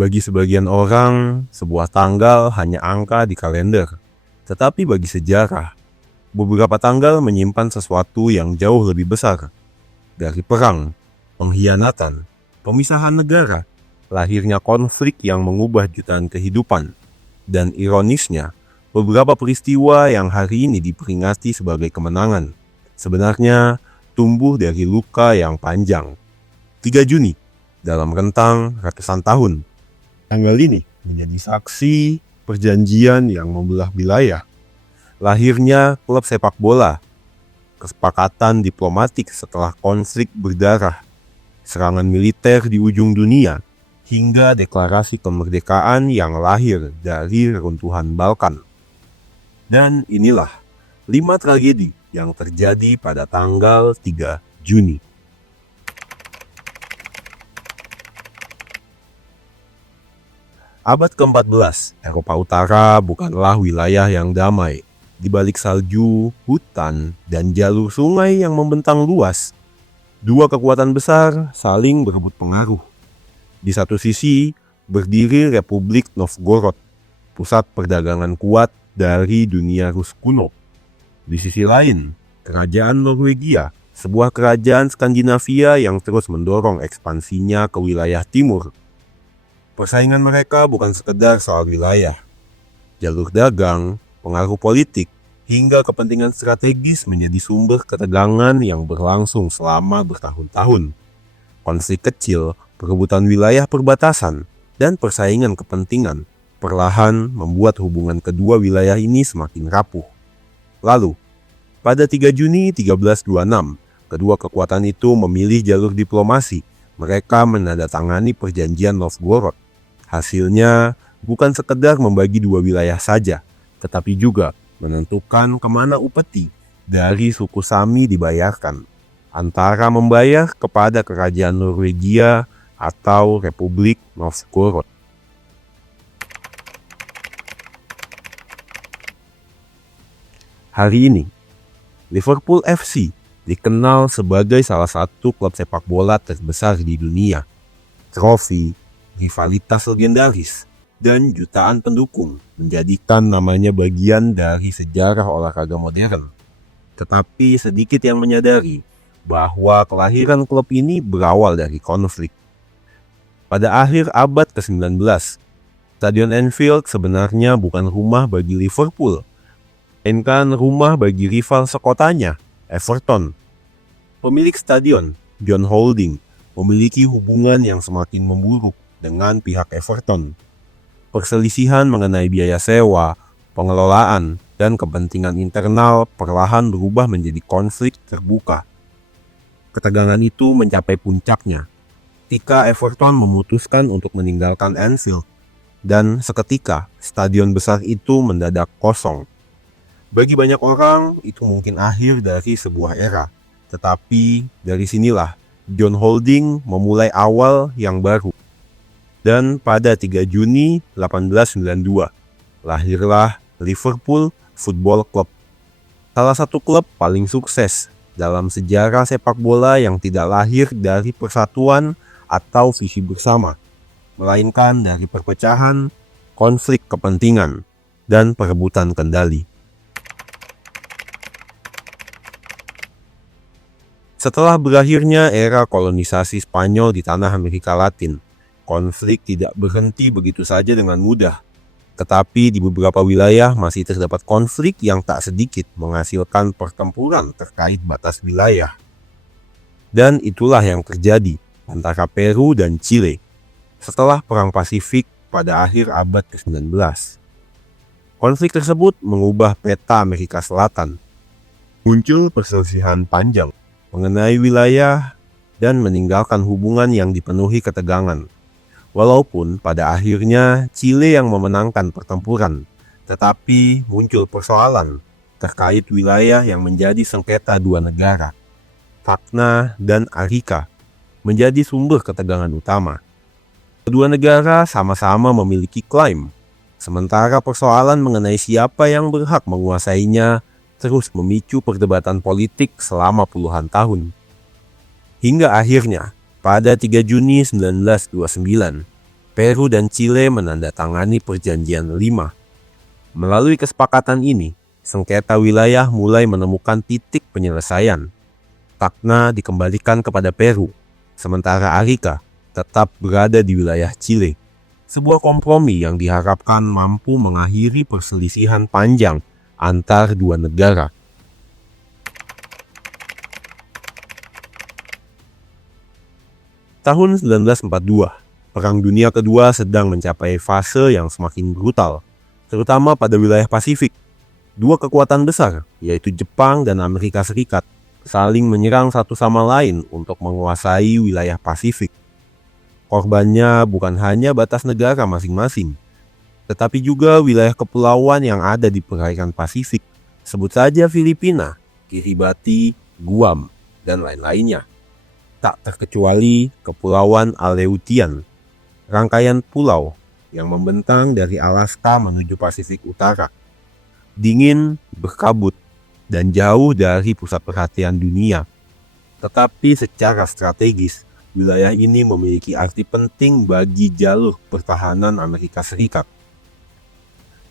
Bagi sebagian orang, sebuah tanggal hanya angka di kalender. Tetapi bagi sejarah, beberapa tanggal menyimpan sesuatu yang jauh lebih besar. Dari perang, pengkhianatan, pemisahan negara, lahirnya konflik yang mengubah jutaan kehidupan. Dan ironisnya, beberapa peristiwa yang hari ini diperingati sebagai kemenangan, sebenarnya tumbuh dari luka yang panjang. 3 Juni, dalam rentang ratusan tahun. Tanggal ini menjadi saksi perjanjian yang membelah wilayah. Lahirnya klub sepak bola, kesepakatan diplomatik setelah konflik berdarah, serangan militer di ujung dunia, hingga deklarasi kemerdekaan yang lahir dari reruntuhan Balkan. Dan inilah 5 tragedi yang terjadi pada tanggal 3 Juni. Abad ke-14, Eropa Utara bukanlah wilayah yang damai. Di balik salju, hutan, dan jalur sungai yang membentang luas, dua kekuatan besar saling berebut pengaruh. Di satu sisi, berdiri Republik Novgorod, pusat perdagangan kuat dari dunia Rus kuno. Di sisi lain, Kerajaan Norwegia, sebuah kerajaan Skandinavia yang terus mendorong ekspansinya ke wilayah timur. Persaingan mereka bukan sekedar soal wilayah. Jalur dagang, pengaruh politik, hingga kepentingan strategis menjadi sumber ketegangan yang berlangsung selama bertahun-tahun. Konflik kecil, perebutan wilayah perbatasan, dan persaingan kepentingan perlahan membuat hubungan kedua wilayah ini semakin rapuh. Lalu, pada 3 Juni 1326, kedua kekuatan itu memilih jalur diplomasi. Mereka menandatangani perjanjian Novgorod. Hasilnya bukan sekedar membagi dua wilayah saja, tetapi juga menentukan kemana upeti dari suku Sami dibayarkan, antara membayar kepada Kerajaan Norwegia atau Republik Novgorod. Hari ini, Liverpool FC dikenal sebagai salah satu klub sepak bola terbesar di dunia. Trofi, rivalitas legendaris, dan jutaan pendukung menjadikan namanya bagian dari sejarah olahraga modern. Tetapi sedikit yang menyadari bahwa kelahiran klub ini berawal dari konflik. Pada akhir abad ke-19, Stadion Anfield sebenarnya bukan rumah bagi Liverpool, melainkan rumah bagi rival sekotanya, Everton. Pemilik stadion, John Holding, memiliki hubungan yang semakin memburuk dengan pihak Everton. Perselisihan mengenai biaya sewa, pengelolaan, dan kepentingan internal perlahan berubah menjadi konflik terbuka. Ketegangan itu mencapai puncaknya ketika Everton memutuskan untuk meninggalkan Anfield, dan seketika stadion besar itu mendadak kosong. Bagi banyak orang, itu mungkin akhir dari sebuah era. Tetapi dari sinilah John Holding memulai awal yang baru. Dan pada 3 Juni 1892, lahirlah Liverpool Football Club. Salah satu klub paling sukses dalam sejarah sepak bola yang tidak lahir dari persatuan atau visi bersama, melainkan dari perpecahan, konflik kepentingan, dan perebutan kendali. Setelah berakhirnya era kolonisasi Spanyol di tanah Amerika Latin, konflik tidak berhenti begitu saja dengan mudah. Tetapi di beberapa wilayah masih terdapat konflik yang tak sedikit menghasilkan pertempuran terkait batas wilayah. Dan itulah yang terjadi antara Peru dan Chile setelah Perang Pasifik pada akhir abad ke-19. Konflik tersebut mengubah peta Amerika Selatan. Muncul perselisihan panjang mengenai wilayah dan meninggalkan hubungan yang dipenuhi ketegangan. Walaupun pada akhirnya Chile yang memenangkan pertempuran, tetapi muncul persoalan terkait wilayah yang menjadi sengketa dua negara. Tacna dan Arica menjadi sumber ketegangan utama. Kedua negara sama-sama memiliki klaim, sementara persoalan mengenai siapa yang berhak menguasainya terus memicu perdebatan politik selama puluhan tahun. Hingga akhirnya, pada 3 Juni 1929, Peru dan Chile menandatangani Perjanjian 5. Melalui kesepakatan ini, sengketa wilayah mulai menemukan titik penyelesaian. Tacna dikembalikan kepada Peru, sementara Arica tetap berada di wilayah Chile. Sebuah kompromi yang diharapkan mampu mengakhiri perselisihan panjang antar dua negara. Tahun 1942, Perang Dunia Kedua sedang mencapai fase yang semakin brutal, terutama pada wilayah Pasifik. Dua kekuatan besar, yaitu Jepang dan Amerika Serikat, saling menyerang satu sama lain untuk menguasai wilayah Pasifik. Korbannya bukan hanya batas negara masing-masing, tetapi juga wilayah kepulauan yang ada di perairan Pasifik. Sebut saja Filipina, Kiribati, Guam, dan lain-lainnya. Tak terkecuali Kepulauan Aleutian, rangkaian pulau yang membentang dari Alaska menuju Pasifik Utara. Dingin, berkabut, dan jauh dari pusat perhatian dunia. Tetapi secara strategis, wilayah ini memiliki arti penting bagi jalur pertahanan Amerika Serikat.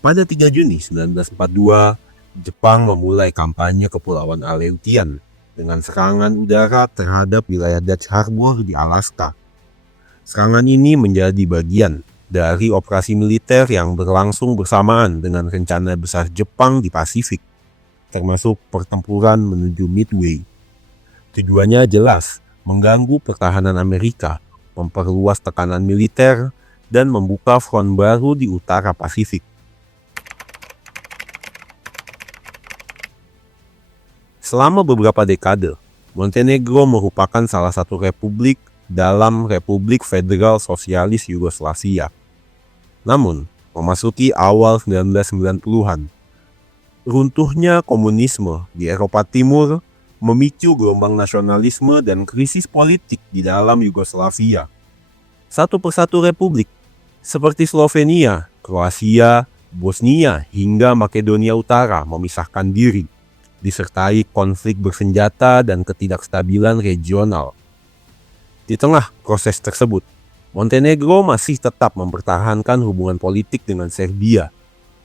Pada 3 Juni 1942, Jepang memulai kampanye Kepulauan Aleutian dengan serangan udara terhadap wilayah Dutch Harbor di Alaska. Serangan ini menjadi bagian dari operasi militer yang berlangsung bersamaan dengan rencana besar Jepang di Pasifik, termasuk pertempuran menuju Midway. Tujuannya jelas, mengganggu pertahanan Amerika, memperluas tekanan militer, dan membuka front baru di utara Pasifik. Selama beberapa dekade, Montenegro merupakan salah satu republik dalam Republik Federal Sosialis Yugoslavia. Namun, memasuki awal 1990-an, runtuhnya komunisme di Eropa Timur memicu gelombang nasionalisme dan krisis politik di dalam Yugoslavia. Satu persatu republik, seperti Slovenia, Kroasia, Bosnia, hingga Makedonia Utara memisahkan diri, disertai konflik bersenjata dan ketidakstabilan regional. Di tengah proses tersebut, Montenegro masih tetap mempertahankan hubungan politik dengan Serbia.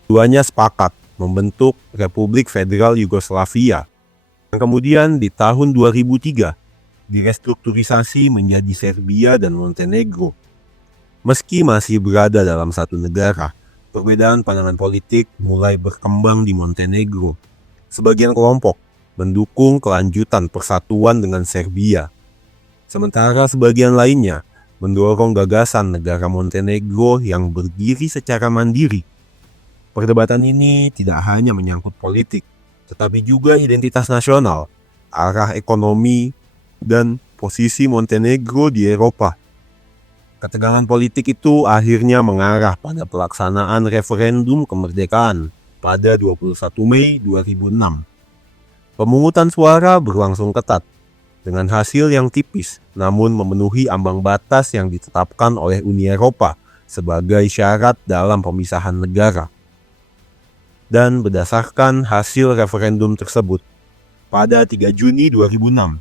Keduanya sepakat membentuk Republik Federal Yugoslavia. Kemudian di tahun 2003, direstrukturisasi menjadi Serbia dan Montenegro. Meski masih berada dalam satu negara, perbedaan pandangan politik mulai berkembang di Montenegro. Sebagian kelompok mendukung kelanjutan persatuan dengan Serbia, sementara sebagian lainnya mendorong gagasan negara Montenegro yang berdiri secara mandiri. Perdebatan ini tidak hanya menyangkut politik, tetapi juga identitas nasional, arah ekonomi, dan posisi Montenegro di Eropa. Ketegangan politik itu akhirnya mengarah pada pelaksanaan referendum kemerdekaan pada 21 Mei 2006. Pemungutan suara berlangsung ketat, dengan hasil yang tipis namun memenuhi ambang batas yang ditetapkan oleh Uni Eropa sebagai syarat dalam pemisahan negara. Dan berdasarkan hasil referendum tersebut, pada 3 Juni 2006,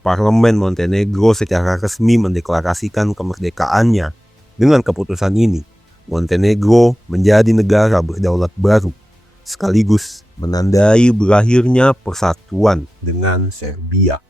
Parlemen Montenegro secara resmi mendeklarasikan kemerdekaannya. Dengan keputusan ini, Montenegro menjadi negara berdaulat baru, sekaligus menandai berakhirnya persatuan dengan Serbia.